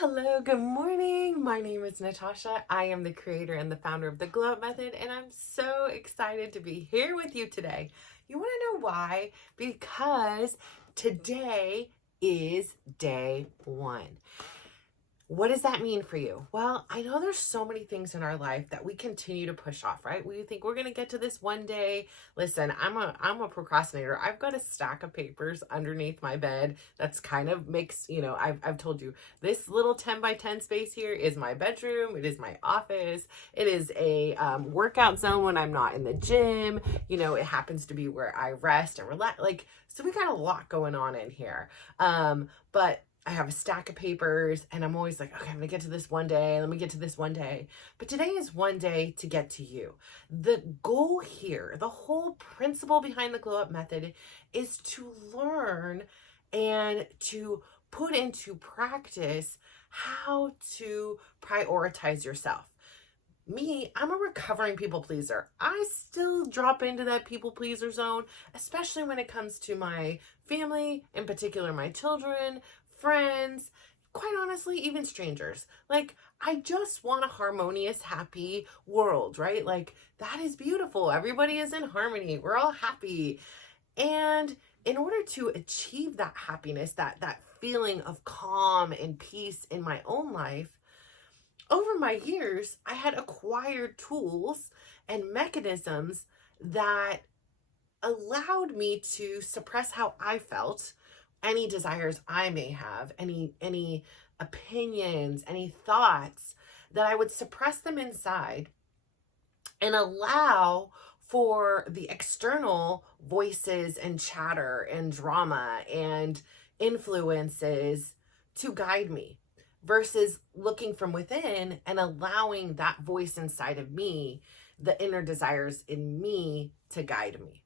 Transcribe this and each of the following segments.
Hello, good morning. My name is Natasha. I am the creator and the founder of the Glow Up Method, and I'm so excited to be here with you today. You want to know why? Because today is day one. What does that mean for you? Well, I know there's so many things in our life that we continue to push off, right? We think we're going to get to this one day. Listen, I'm a procrastinator. I've got a stack of papers underneath my bed that's kind of makes, I've told you this little 10 by 10 space here is my bedroom. It is my office. It is a workout zone when I'm not in the gym. It happens to be where I rest and relax. So we got a lot going on in here. But I have a stack of papers and I'm always like, okay, I'm gonna get to this one day. Let me get to this one day. But today is one day to get to you. The goal here, the whole principle behind the Glow Up Method is to learn and to put into practice how to prioritize yourself. Me, I'm a recovering people pleaser. I still drop into that people pleaser zone, especially when it comes to my family, in particular my children, friends, quite honestly, even strangers. I just want a harmonious, happy world, right? That is beautiful. Everybody is in harmony. We're all happy. And in order to achieve that happiness, that feeling of calm and peace in my own life, over my years, I had acquired tools and mechanisms that allowed me to suppress how I felt, any desires I may have, any opinions, any thoughts, that I would suppress them inside and allow for the external voices and chatter and drama and influences to guide me, versus looking from within and allowing that voice inside of me, the inner desires in me, to guide me.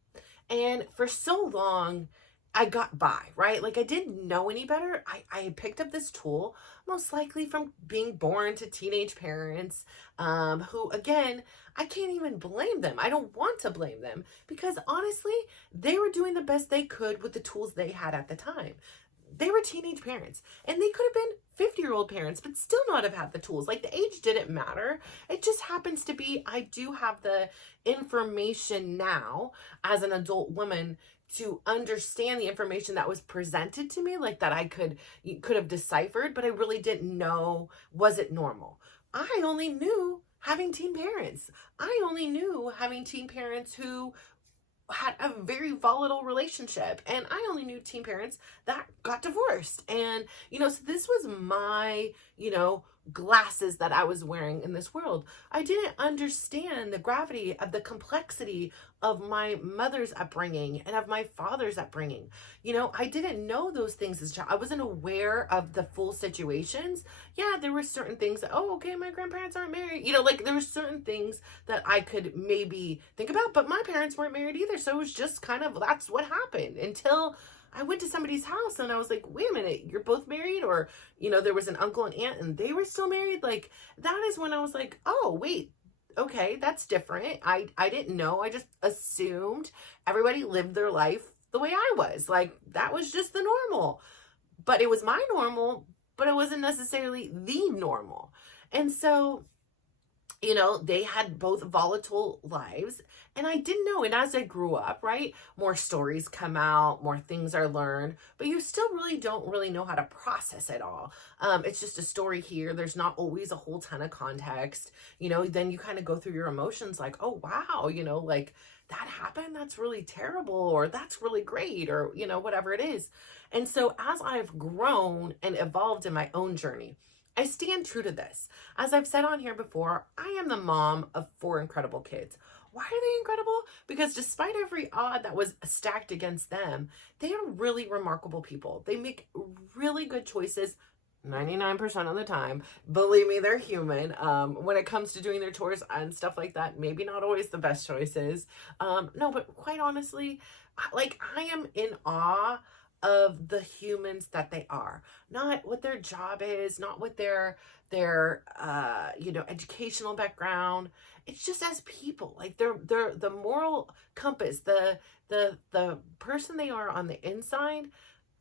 And for so long, I got by, right? I didn't know any better. I had picked up this tool, most likely from being born to teenage parents, who, again, I can't even blame them. I don't want to blame them because honestly, they were doing the best they could with the tools they had at the time. They were teenage parents and they could have been 50-year-old parents, but still not have had the tools. The age didn't matter. It just happens to be, I do have the information now as an adult woman to understand the information that was presented to me, that I could have deciphered, but I really didn't know, was it normal? I only knew having teen parents. I only knew having teen parents who had a very volatile relationship, and I only knew teen parents that got divorced. And so this was my glasses that I was wearing in this world. I didn't understand the gravity of the complexity of my mother's upbringing and of my father's upbringing. I didn't know those things as a child. I wasn't aware of the full situations. Yeah, there were certain things that, oh, okay, my grandparents aren't married. There were certain things that I could maybe think about, but my parents weren't married either. So it was just kind of, that's what happened until I went to somebody's house and I was like, wait a minute, you're both married? Or, there was an uncle and aunt and they were still married. That is when I was like, oh, wait, okay, that's different. I didn't know. I just assumed everybody lived their life the way I was. That was just the normal. But it was my normal, but it wasn't necessarily the normal. And so, they had both volatile lives and I didn't know. And as I grew up, right, more stories come out, more things are learned, but you still really don't really know how to process it all. It's just a story here. There's not always a whole ton of context, then you kind of go through your emotions oh, wow, that happened. That's really terrible. Or that's really great. Or, whatever it is. And so as I've grown and evolved in my own journey, I stand true to this. As I've said on here before, I am the mom of 4 incredible kids. Why are they incredible? Because despite every odd that was stacked against them, they are really remarkable people. They make really good choices 99% of the time. Believe me, they're human. When it comes to doing their chores and stuff like that, maybe not always the best choices. No, but quite honestly, I am in awe of the humans that they are, not what their job is, not what their educational background. It's just as people, they're the moral compass, the person they are on the inside.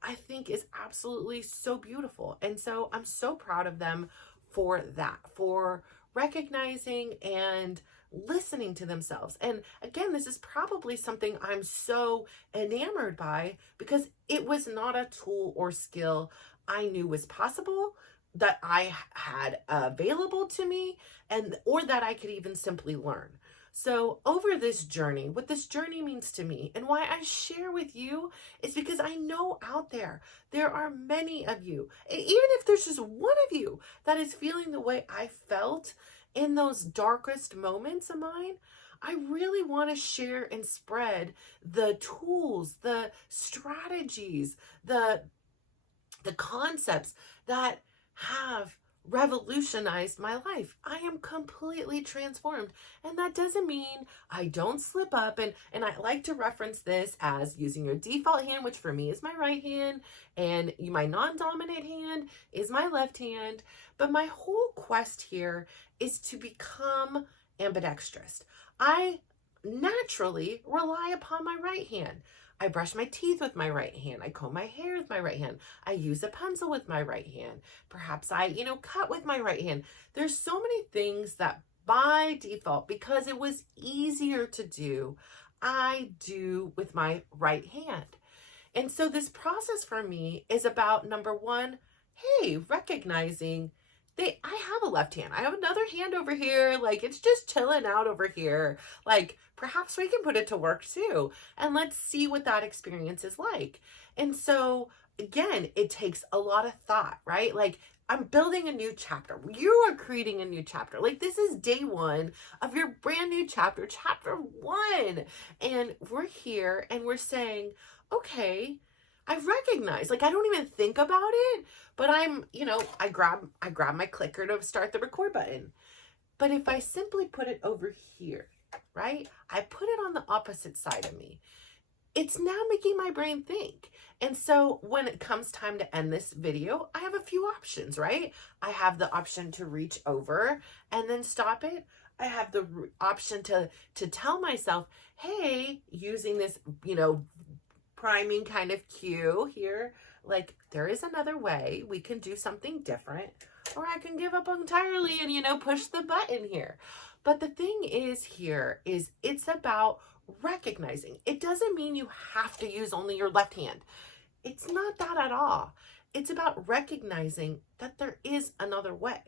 I think is absolutely so beautiful. And so I'm so proud of them for that, for recognizing and listening to themselves. And again, this is probably something I'm so enamored by because it was not a tool or skill I knew was possible, that I had available to me, and or that I could even simply learn. So over this journey, what this journey means to me and why I share with you is because I know out there are many of you, even if there's just one of you that is feeling the way I felt in those darkest moments of mine. I really want to share and spread the tools, the strategies, the concepts that have revolutionized my life. I am completely transformed. And that doesn't mean I don't slip up. And I like to reference this as using your default hand, which for me is my right hand, and my non-dominant hand is my left hand. But my whole quest here is to become ambidextrous. I naturally rely upon my right hand. I brush my teeth with my right hand. I comb my hair with my right hand. I use a pencil with my right hand. Perhaps I, cut with my right hand. There's so many things that by default, because it was easier to do, I do with my right hand. And so this process for me is about, number one, hey, recognizing I have a left hand. I have another hand over here. Like, it's just chilling out over here. Like, perhaps we can put it to work too. And let's see what that experience is like. And so, again, it takes a lot of thought, right? Like, I'm building a new chapter. You are creating a new chapter. Like, this is day one of your brand new chapter, chapter one. And we're here and we're saying, okay, I recognize, like, I don't even think about it, but I grab my clicker to start the record button. But if I simply put it over here, right? I put it on the opposite side of me. It's now making my brain think. And so when it comes time to end this video, I have a few options, right? I have the option to reach over and then stop it. I have the option to tell myself, hey, using this, priming kind of cue here, like, there is another way. We can do something different. Or I can give up entirely and, push the button here. But the thing is here is it's about recognizing. It doesn't mean you have to use only your left hand. It's not that at all. It's about recognizing that there is another way.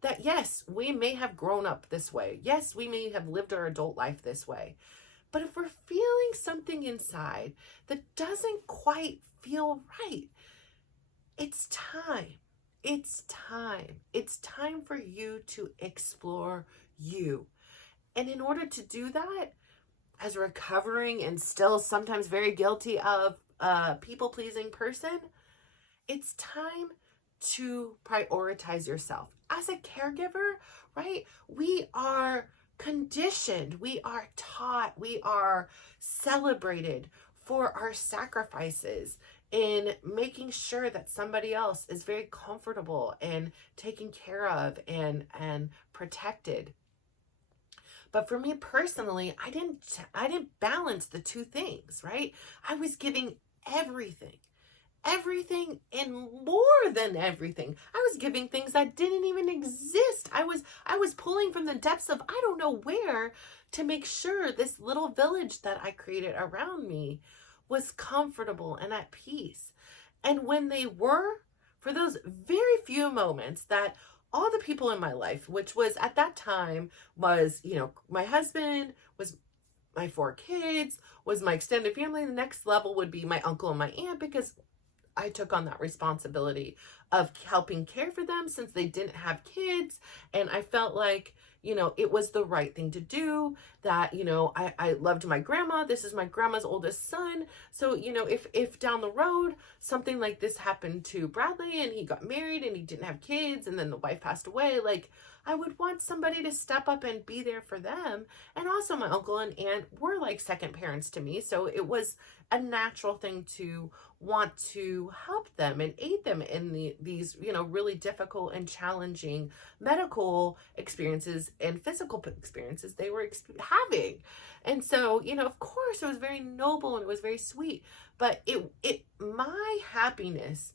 That yes, we may have grown up this way. Yes, we may have lived our adult life this way. But if we're feeling something inside that doesn't quite feel right, it's time. It's time. It's time for you to explore you. And in order to do that, as a recovering and still sometimes very guilty of a people-pleasing person, it's time to prioritize yourself. As a caregiver, right, we are conditioned, we are taught, we are celebrated for our sacrifices in making sure that somebody else is very comfortable and taken care of and protected. But for me personally, I didn't balance the two things, right? I was giving everything and more than everything. I was giving things that didn't even exist. I was pulling from the depths of I don't know where to make sure this little village that I created around me was comfortable and at peace. And when they were, for those very few moments that all the people in my life, which was at that time was, my husband, was my 4 kids, was my extended family. The next level would be my uncle and my aunt, because I took on that responsibility of helping care for them since they didn't have kids. And I felt like, it was the right thing to do, that, I loved my grandma. This is my grandma's oldest son. So, if down the road, something like this happened to Bradley and he got married and he didn't have kids and then the wife passed away, like, I would want somebody to step up and be there for them. And also my uncle and aunt were like second parents to me. So it was a natural thing to want to help them and aid them in these, really difficult and challenging medical experiences and physical experiences they were having. And so, of course it was very noble and it was very sweet, but my happiness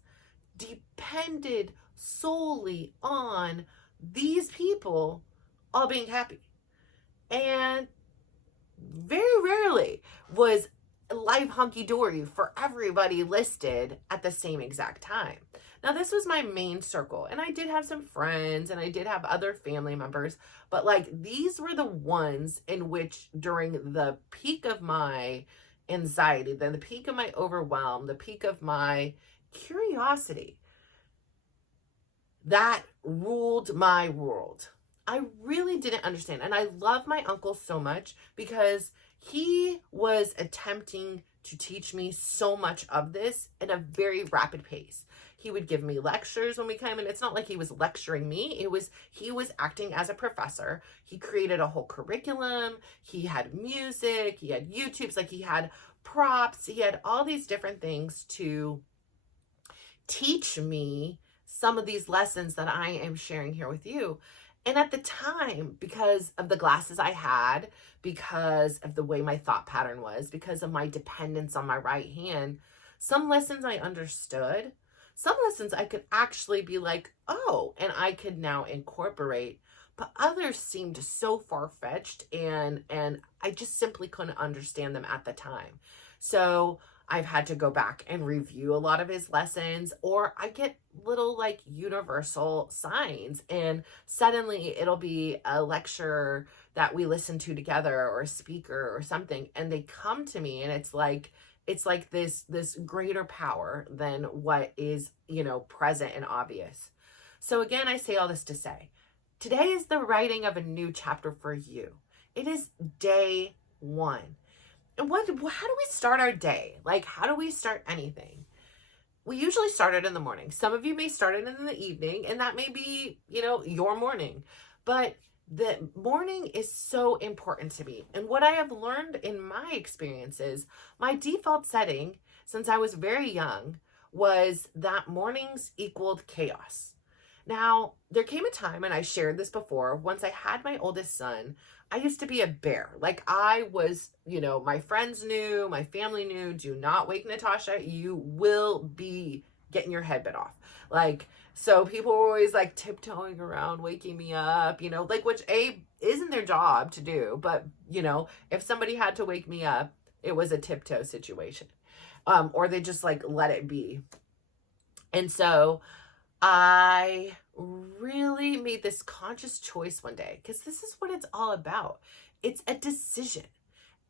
depended solely on these people all being happy. And very rarely was life hunky-dory for everybody listed at the same exact time. Now, this was my main circle, and I did have some friends and I did have other family members, but these were the ones in which during the peak of my anxiety, then the peak of my overwhelm, the peak of my curiosity, that ruled my world. I really didn't understand. And I love my uncle so much because he was attempting to teach me so much of this at a very rapid pace. He would give me lectures when we came in. It's not like he was lecturing me. He was acting as a professor. He created a whole curriculum. He had music. He had YouTubes. He had props. He had all these different things to teach me some of these lessons that I am sharing here with you. And at the time, because of the glasses I had, because of the way my thought pattern was, because of my dependence on my right hand, some lessons I understood, some lessons I could actually be like, oh, and I could now incorporate, but others seemed so far-fetched and I just simply couldn't understand them at the time. So I've had to go back and review a lot of his lessons, or I get little universal signs and suddenly it'll be a lecture that we listen to together or a speaker or something, and they come to me and it's like this greater power than what is, present and obvious. So again, I say all this to say, today is the writing of a new chapter for you. It is day one. And how do we start our day? How do we start anything? We usually start it in the morning. Some of you may start it in the evening, and that may be, your morning. But the morning is so important to me. And what I have learned in my experiences, my default setting since I was very young was that mornings equaled chaos. Now, there came a time, and I shared this before, once I had my oldest son, I used to be a bear. I was, my friends knew, my family knew, do not wake Natasha. You will be getting your head bit off. So people were always tiptoeing around, waking me up, which isn't their job to do. But, if somebody had to wake me up, it was a tiptoe situation. Or they just let it be. And so I really made this conscious choice one day, because this is what it's all about. It's a decision.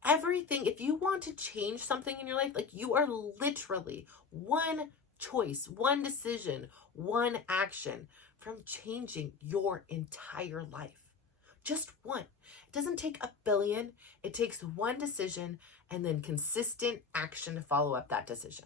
Everything, if you want to change something in your life, you are literally one choice, one decision, one action from changing your entire life. Just one. It doesn't take a billion. It takes one decision and then consistent action to follow up that decision.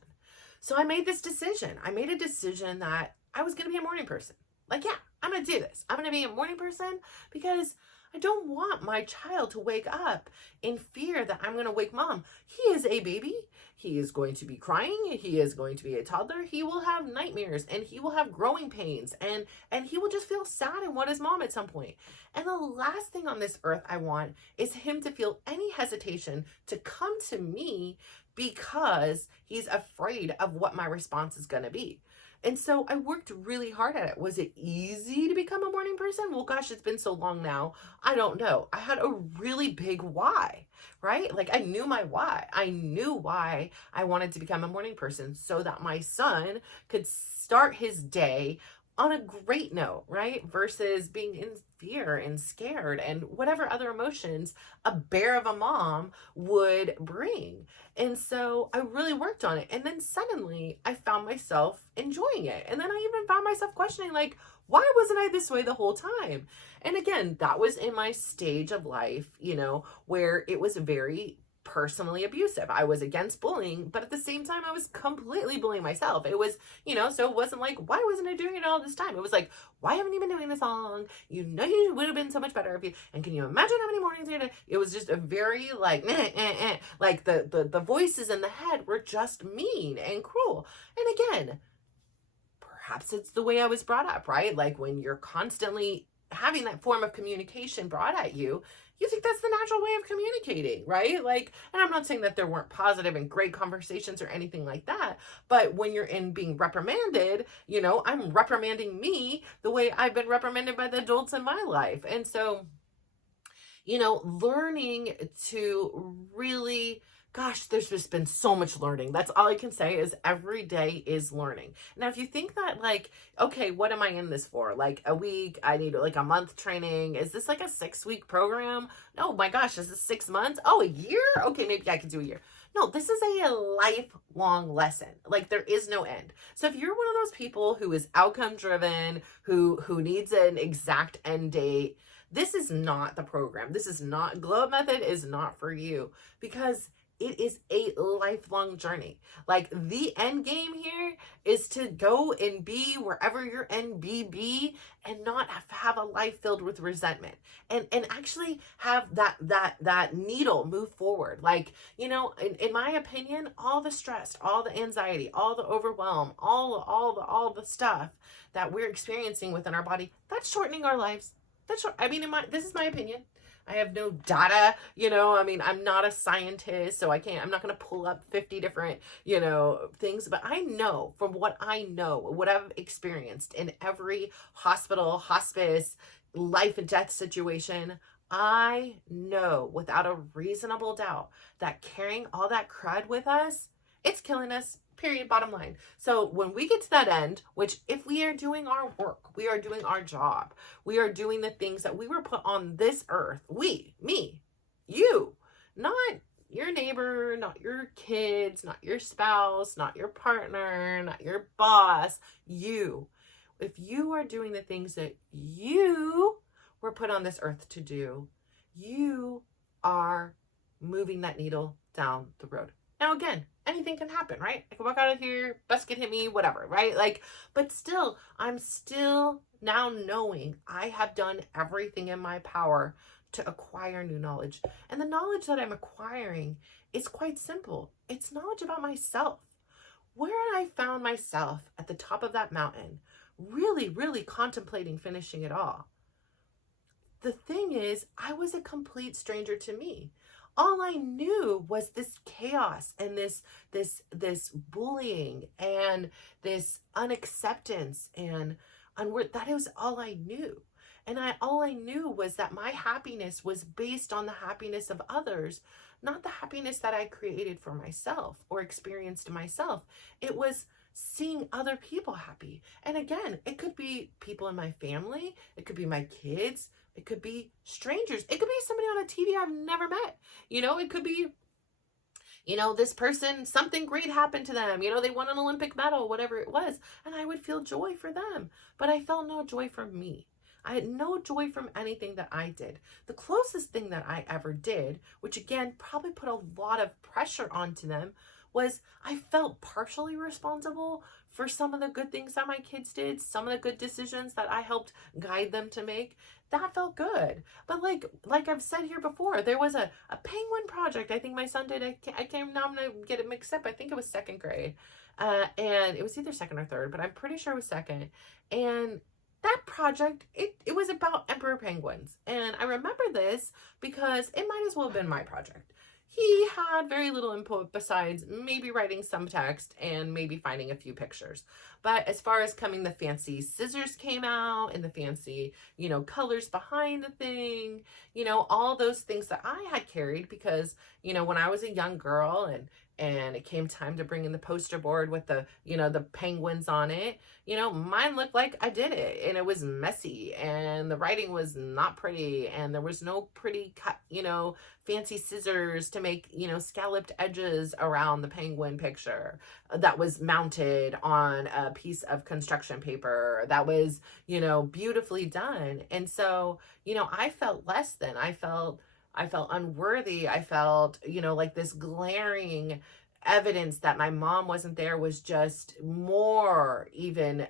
So I made this decision. I made a decision that I was going to be a morning person. Yeah, I'm going to do this. I'm going to be a morning person because I don't want my child to wake up in fear that I'm going to wake mom. He is a baby. He is going to be crying. He is going to be a toddler. He will have nightmares and he will have growing pains and he will just feel sad and want his mom at some point. And the last thing on this earth I want is him to feel any hesitation to come to me because he's afraid of what my response is going to be. And so I worked really hard at it. Was it easy to become a morning person? Well, gosh, it's been so long now. I don't know. I had a really big why, right? I knew my why. I knew why I wanted to become a morning person so that my son could start his day on a great note, right? Versus being in fear and scared and whatever other emotions a bear of a mom would bring. And so I really worked on it. And then suddenly I found myself enjoying it. And then I even found myself questioning, why wasn't I this way the whole time? And again, that was in my stage of life, where it was very personally abusive. I was against bullying, but at the same time, I was completely bullying myself. It was, so it wasn't why wasn't I doing it all this time? It was why haven't you been doing this long? You would have been so much better if you, and can you imagine how many mornings you had? It was just a very the voices in the head were just mean and cruel. And again, Perhaps it's the way I was brought up, right? Like when you're constantly having that form of communication brought at you, you think that's the natural way of communicating, right? Like, and I'm not saying that there weren't positive and great conversations or anything like that, but when you're in being reprimanded, I'm reprimanding me the way I've been reprimanded by the adults in my life. And so, learning to really, gosh, there's just been so much learning. That's all I can say is every day is learning. Now, if you think that like, okay, what am I in this for? Like a week, I need like a month training. Is this like a 6-week program? No, my gosh, is this 6 months? Oh, a year? Okay, maybe I could do a year. No, this is a lifelong lesson. Like there is no end. So if you're one of those people who is outcome driven, who needs an exact end date, this is not the program. This is not, Glow Up Method is not for you, because it is a lifelong journey. Like the end game here is to go and be wherever your NBB and not have a life filled with resentment, and actually have that needle move forward. Like, in my opinion, all the stress, all the anxiety, all the overwhelm, all the stuff that we're experiencing within our body, that's shortening our lives. This is my opinion. I have no data, I'm not a scientist, so I'm not going to pull up 50 different, things, but I know from what I know, what I've experienced in every hospital, hospice, life and death situation, I know without a reasonable doubt that carrying all that crud with us, it's killing us. Period. Bottom line. So when we get to that end, which if we are doing our work, we are doing our job, we are doing the things that we were put on this earth, me, you, not your neighbor, not your kids, not your spouse, not your partner, not your boss, you. If you are doing the things that you were put on this earth to do, you are moving that needle down the road. Now, again, anything can happen, right? I can walk out of here, bus can hit me, whatever, right? Like, but still, I'm still now knowing I have done everything in my power to acquire new knowledge. And the knowledge that I'm acquiring is quite simple. It's knowledge about myself. Where I found myself at the top of that mountain, really, really contemplating finishing it all. The thing is, I was a complete stranger to me. All I knew was this chaos and this bullying and this unacceptance and that was all I knew. And all I knew was that my happiness was based on the happiness of others, not the happiness that I created for myself or experienced myself. It was seeing other people happy. And again, it could be people in my family, it could be my kids, it could be strangers. It could be somebody on a TV I've never met. It could be, this person, something great happened to them. They won an Olympic medal, whatever it was. And I would feel joy for them. But I felt no joy from me. I had no joy from anything that I did. The closest thing that I ever did, which again, probably put a lot of pressure onto them, was I felt partially responsible for some of the good things that my kids did, some of the good decisions that I helped guide them to make. That felt good. But like I've said here before, there was a penguin project I think my son did. I can't, now I'm going to get it mixed up. I think it was second grade. And it was either second or third, but I'm pretty sure it was second. And that project, it was about emperor penguins. And I remember this because it might as well have been my project. He had very little input besides maybe writing some text and maybe finding a few pictures. But as far as coming, the fancy scissors came out and the fancy, colors behind the thing, all those things that I had carried because, when I was a young girl and it came time to bring in the poster board with the, the penguins on it, mine looked like I did it and it was messy and the writing was not pretty and there was no pretty cut, fancy scissors to make, scalloped edges around the penguin picture that was mounted on a piece of construction paper that was, beautifully done. And so, I felt less than. I felt unworthy. I felt, like this glaring evidence that my mom wasn't there was just more, even,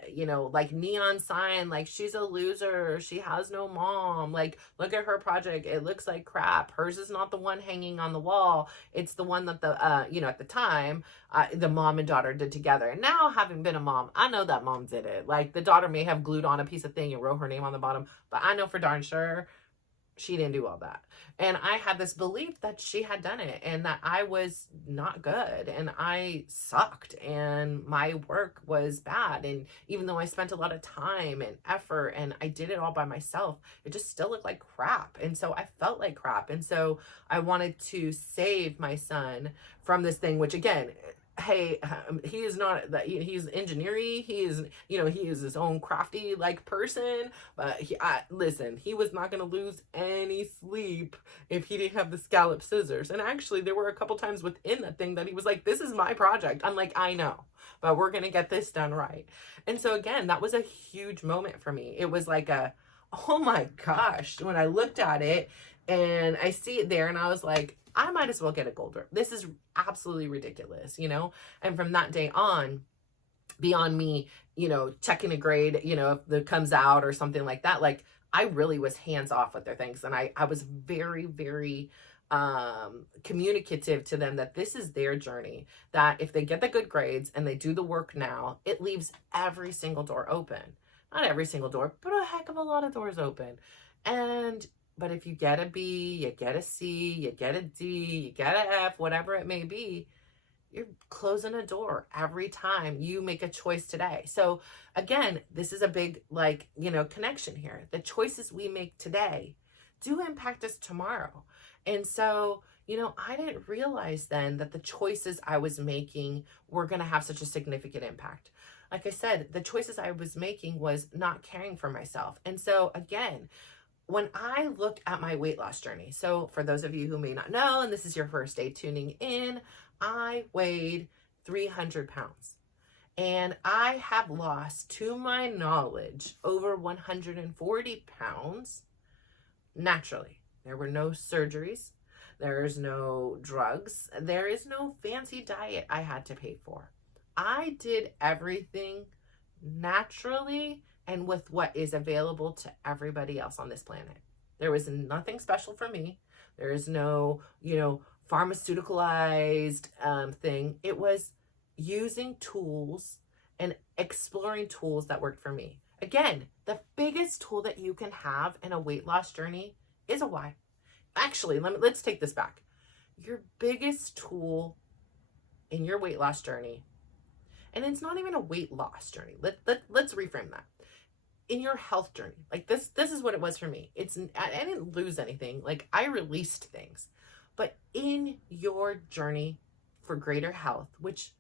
like neon sign, like she's a loser, she has no mom, like look at her project, it looks like crap, hers is not the one hanging on the wall, it's the one that at the time the mom and daughter did together. And now, having been a mom, I know that mom did it. Like the daughter may have glued on a piece of thing and wrote her name on the bottom, but I know for darn sure she didn't do all that. And I had this belief that she had done it and that I was not good and I sucked and my work was bad. And even though I spent a lot of time and effort and I did it all by myself, it just still looked like crap. And so I felt like crap. And so I wanted to save my son from this thing, which again, hey, he is not that, he's engineering, he is his own crafty like person, but listen, he was not going to lose any sleep if he didn't have the scallop scissors. And actually there were a couple times within that thing that he was like, this is my project. I'm like, I know, but we're going to get this done right. And so again, that was a huge moment for me. It was like oh my gosh, when I looked at it and I see it there and I was like, I might as well get a gold. This is absolutely ridiculous, And from that day on, beyond me, checking a grade, if it comes out or something like that, like I really was hands off with their things. And I was very, very communicative to them that this is their journey, that if they get the good grades and they do the work now, it leaves every single door open. Not every single door, but a heck of a lot of doors open. But if you get a B, you get a C, you get a D, you get an F, whatever it may be, you're closing a door every time you make a choice today. So again, this is a big, connection here. The choices we make today do impact us tomorrow. And so, I didn't realize then that the choices I was making were going to have such a significant impact. Like I said, the choices I was making was not caring for myself. And so again, when I look at my weight loss journey, so for those of you who may not know, and this is your first day tuning in, I weighed 300 pounds. And I have lost, to my knowledge, over 140 pounds naturally. There were no surgeries. There's no drugs. There is no fancy diet I had to pay for. I did everything naturally and with what is available to everybody else on this planet. There was nothing special for me. There is no, pharmaceuticalized thing. It was using tools and exploring tools that worked for me. Again, the biggest tool that you can have in a weight loss journey is a why. Actually, let's take this back. Your biggest tool in your weight loss journey, and it's not even a weight loss journey. Let's reframe that. In your health journey, like this is what it was for me. I didn't lose anything. Like I released things, but in your journey for greater health, which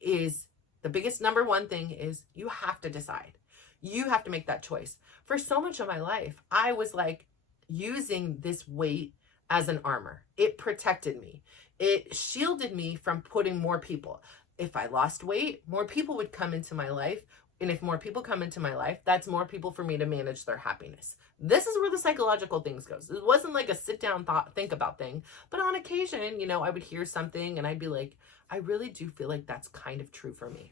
is the biggest number one thing, is you have to decide. You have to make that choice. For so much of my life, I was like using this weight as an armor. It protected me. It shielded me from putting more people. If I lost weight, more people would come into my life. And if more people come into my life, that's more people for me to manage their happiness. This is where the psychological things goes. It wasn't like a sit down think about thing, but on occasion, I would hear something and I'd be like, I really do feel like that's kind of true for me.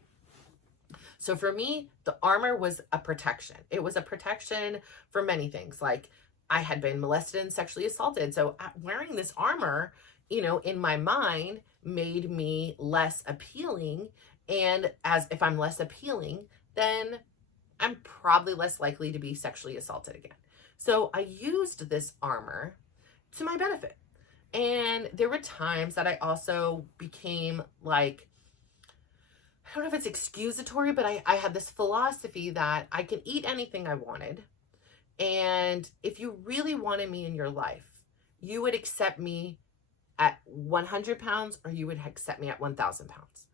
So for me, the armor was a protection. It was a protection for many things. Like I had been molested and sexually assaulted. So wearing this armor, in my mind made me less appealing. And as if I'm less appealing, then I'm probably less likely to be sexually assaulted again. So I used this armor to my benefit. And there were times that I also became like, I don't know if it's excusatory, but I had this philosophy that I can eat anything I wanted. And if you really wanted me in your life, you would accept me at 100 pounds or you would accept me at 1,000 pounds.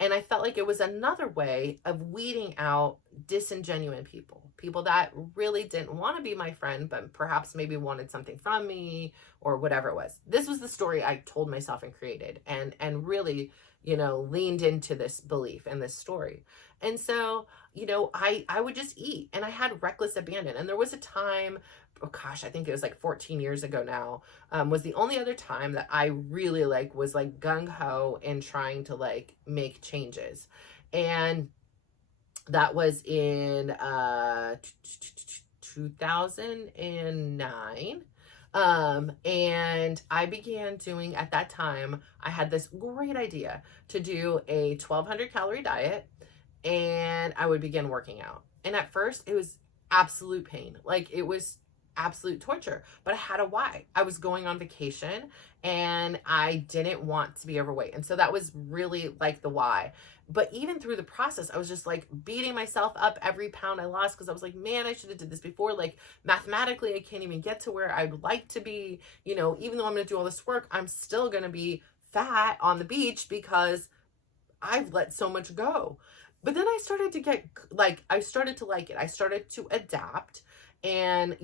And I felt like it was another way of weeding out disingenuous people that really didn't want to be my friend, but perhaps maybe wanted something from me or whatever it was. This was the story I told myself and created, and really, leaned into this belief and this story. And so, I would just eat, and I had reckless abandon. And there was a time, oh gosh, I think it was like 14 years ago now, was the only other time that I really was gung ho and trying to make changes. And that was in 2009. And I began doing, at that time, I had this great idea to do a 1,200 calorie diet, and I would begin working out. And at first it was absolute pain. It was absolute torture, but I had a why. I was going on vacation and I didn't want to be overweight. And so that was really the why. But even through the process, I was just beating myself up every pound I lost, because I was like, man, I should have did this before. Mathematically, I can't even get to where I'd like to be. Even though I'm going to do all this work, I'm still going to be fat on the beach because I've let so much go. But then I started to get I started to like it. I started to adapt. And,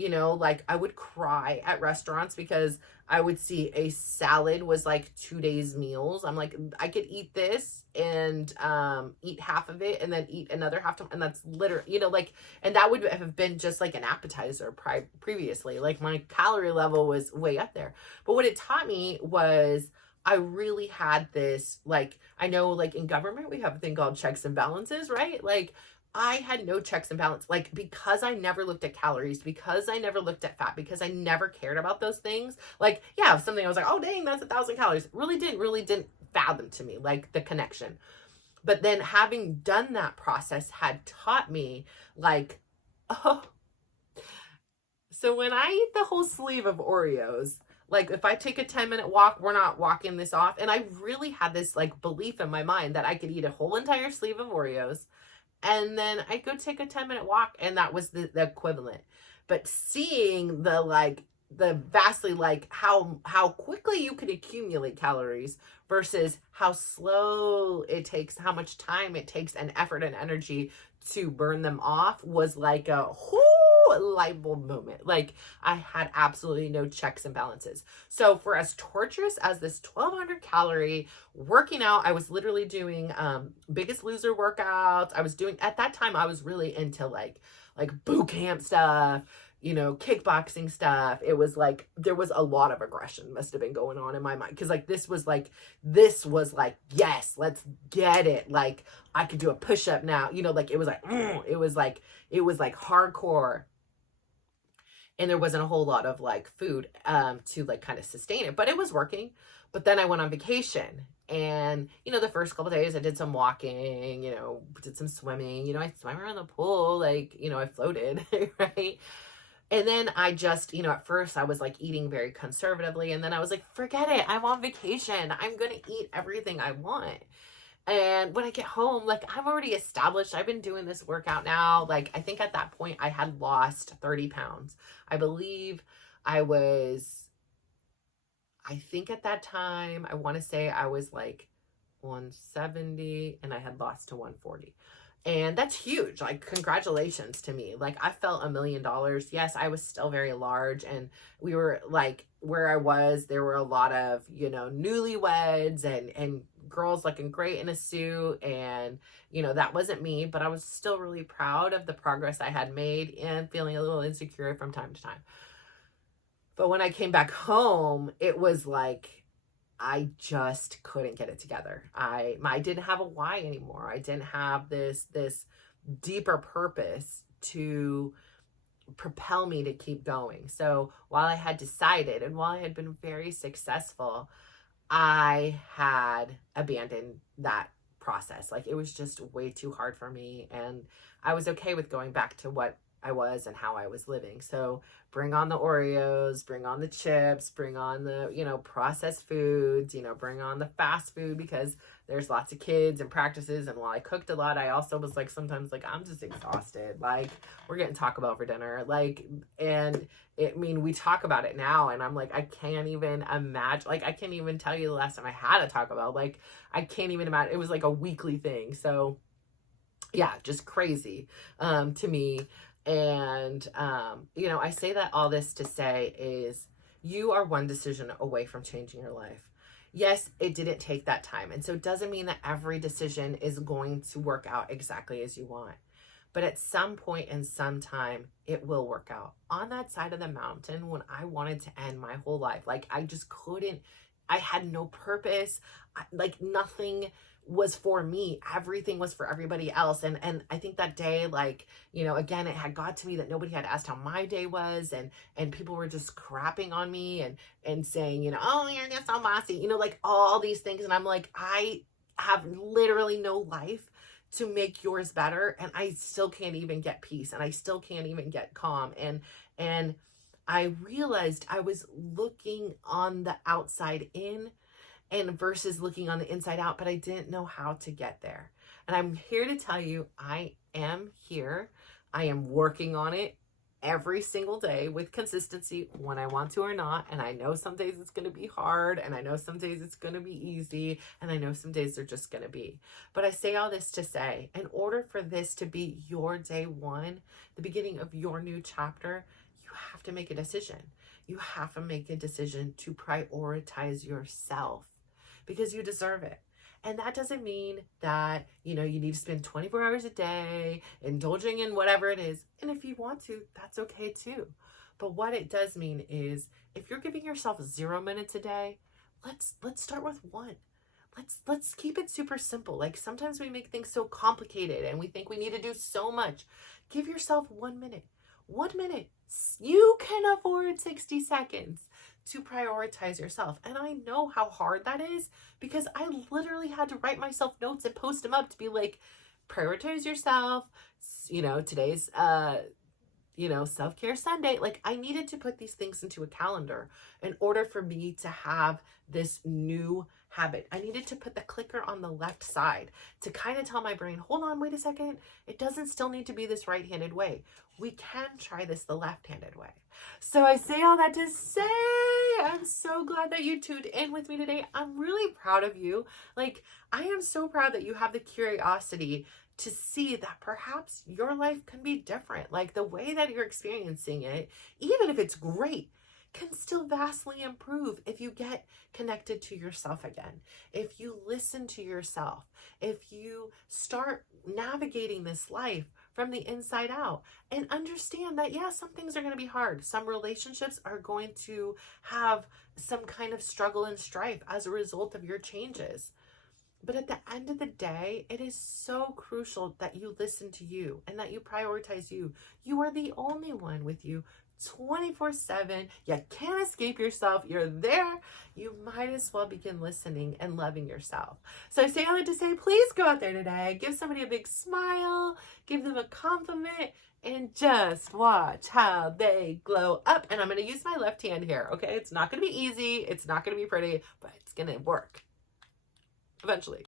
I would cry at restaurants because I would see a salad was 2 days meals. I'm like, I could eat this and eat half of it and then eat another half. And that's literally, and that would have been just an appetizer previously. My calorie level was way up there. But what it taught me was I really had this, I know in government, we have a thing called checks and balances, right? I had no checks and balance, because I never looked at calories, because I never looked at fat, because I never cared about those things. Yeah, something I was like, oh dang, that's 1,000 calories. Really didn't fathom to me, the connection. But then having done that process had taught me oh, so when I eat the whole sleeve of Oreos, if I take a 10-minute walk, we're not walking this off. And I really had this belief in my mind that I could eat a whole entire sleeve of Oreos, and then I'd go take a 10-minute walk, and that was the equivalent. But seeing the vastly how quickly you can accumulate calories versus how slow it takes, how much time it takes and effort and energy to burn them off was a whole light bulb moment. I had absolutely no checks and balances. So for as torturous as this 1,200 calorie working out, I was literally doing Biggest Loser workouts. I was doing, at that time, I was really into boot camp stuff, kickboxing stuff. It was there was a lot of aggression must have been going on in my mind. Cause this was yes, let's get it. I could do a push-up now, it was it was hardcore. And there wasn't a whole lot of food to kind of sustain it, but it was working. But then I went on vacation, and the first couple of days I did some walking, did some swimming, I swam around the pool, I floated, right? And then I just, at first I was eating very conservatively, and then I was like, forget it, I'm on vacation, I'm gonna eat everything I want. And when I get home, I'm already established. I've been doing this workout now. I think at that point I had lost 30 pounds. I believe I think at that time, I want to say I was 170 and I had lost to 140. And that's huge. Congratulations to me. I felt $1 million. Yes, I was still very large, and we were where I was, there were a lot of, newlyweds and girls looking great in a suit, and that wasn't me, but I was still really proud of the progress I had made and feeling a little insecure from time to time. But when I came back home, it was I just couldn't get it together. I didn't have a why anymore. I didn't have this deeper purpose to propel me to keep going. So while I had decided, and while I had been very successful, I had abandoned that process. It was just way too hard for me, and I was okay with going back to what I was and how I was living. So bring on the Oreos, bring on the chips, bring on the, processed foods, bring on the fast food, because there's lots of kids and practices. And while I cooked a lot, I also was sometimes I'm just exhausted. We're getting Taco Bell for dinner. And we talk about it now, and I'm I can't even imagine, I can't even tell you the last time I had a Taco Bell. I can't even imagine. It was a weekly thing. So yeah, just crazy to me. And, I say that all this to say is you are one decision away from changing your life. Yes, it didn't take that time. And so it doesn't mean that every decision is going to work out exactly as you want. But at some point in some time, it will work out. On that side of the mountain, when I wanted to end my whole life, like I just couldn't, I had no purpose, like nothing was for me, everything was for everybody else. And I think that day, like, again, it had got to me that nobody had asked how my day was, and people were just crapping on me and saying, oh, you're just so bossy, like all these things. And I'm like, I have literally no life to make yours better, and I still can't even get peace, and I still can't even get calm. And I realized I was looking on the outside in and versus looking on the inside out, but I didn't know how to get there. And I'm here to tell you, I am here. I am working on it every single day with consistency when I want to or not. And I know some days it's going to be hard, and I know some days it's going to be easy, and I know some days they're just going to be. But I say all this to say, in order for this to be your day one, the beginning of your new chapter, you have to make a decision. You have to make a decision to prioritize yourself, because you deserve it. And that doesn't mean that, you need to spend 24 hours a day indulging in whatever it is. And if you want to, that's okay too. But what it does mean is, if you're giving yourself 0 minutes a day, let's start with one. Let's keep it super simple. Like, sometimes we make things so complicated and we think we need to do so much. Give yourself 1 minute. 1 minute. You can afford 60 seconds to prioritize yourself. And I know how hard that is, because I literally had to write myself notes and post them up to be like, prioritize yourself. Today's self-care Sunday. Like, I needed to put these things into a calendar in order for me to have this new habit. I needed to put the clicker on the left side to kind of tell my brain, hold on, wait a second. It doesn't still need to be this right-handed way. We can try this the left-handed way. So I say all that to say, I'm so glad that you tuned in with me today. I'm really proud of you. Like, I am so proud that you have the curiosity to see that perhaps your life can be different. Like, the way that you're experiencing it, even if it's great, can still vastly improve if you get connected to yourself again, if you listen to yourself, if you start navigating this life from the inside out and understand that, yeah, some things are going to be hard. Some relationships are going to have some kind of struggle and strife as a result of your changes. But at the end of the day, it is so crucial that you listen to you and that you prioritize you. You are the only one with you 24/7. You can't escape yourself. You're there. You might as well begin listening and loving yourself. So I say all that to say, please go out there today, give somebody a big smile, give them a compliment, and just watch how they glow up. And I'm going to use my left hand here, okay? It's not going to be easy. It's not going to be pretty, but it's going to work eventually.